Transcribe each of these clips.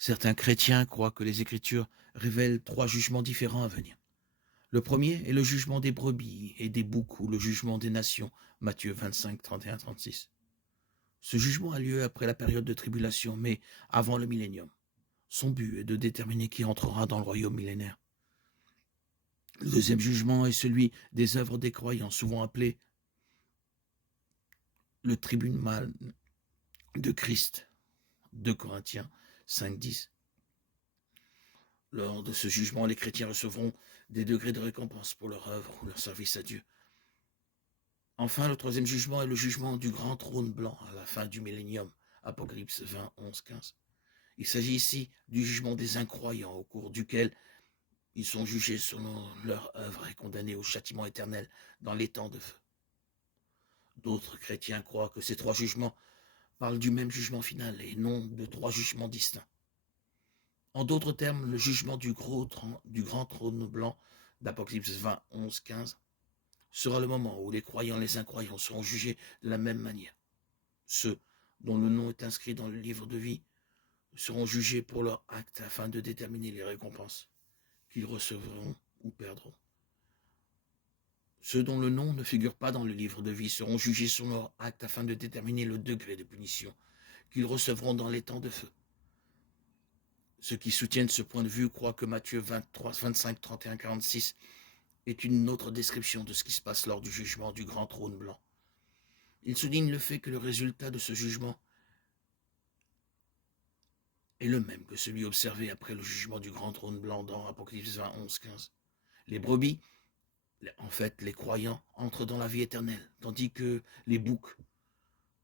Certains chrétiens croient que les Écritures révèlent trois jugements différents à venir. Le premier est le jugement des brebis et des boucs ou le jugement des nations, Matthieu 25, 31-36. Ce jugement a lieu après la période de tribulation, mais avant le millénium. Son but est de déterminer qui entrera dans le royaume millénaire. Le deuxième jugement est celui des œuvres des croyants, souvent appelé le tribunal de Christ, 2 Corinthiens 5, 10. Lors de ce jugement, les chrétiens recevront des degrés de récompense pour leur œuvre ou leur service à Dieu. Enfin, le troisième jugement est le jugement du grand trône blanc à la fin du millénium, Apocalypse 20, 11, 15. Il s'agit ici du jugement des incroyants au cours duquel ils sont jugés selon leur œuvre et condamnés au châtiment éternel dans les temps de feu. D'autres chrétiens croient que ces trois jugements parlent du même jugement final et non de trois jugements distincts. En d'autres termes, le jugement du grand trône blanc d'Apocalypse 20, 11, 15 sera le moment où les croyants et les incroyants seront jugés de la même manière. Ceux dont le nom est inscrit dans le livre de vie seront jugés pour leurs actes afin de déterminer les récompenses qu'ils recevront ou perdront. Ceux dont le nom ne figure pas dans le livre de vie seront jugés sur leurs actes afin de déterminer le degré de punition qu'ils recevront dans les temps de feu. Ceux qui soutiennent ce point de vue croient que Matthieu 23, 25, 31, 46 est une autre description de ce qui se passe lors du jugement du grand trône blanc. Ils soulignent le fait que le résultat de ce jugement est le même que celui observé après le jugement du grand trône blanc dans Apocalypse 20, 11, 15. Les brebis, en fait, les croyants, entrent dans la vie éternelle, tandis que les boucs,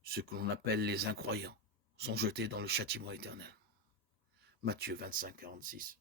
ceux que l'on appelle les incroyants, sont jetés dans le châtiment éternel. Matthieu 25, 46.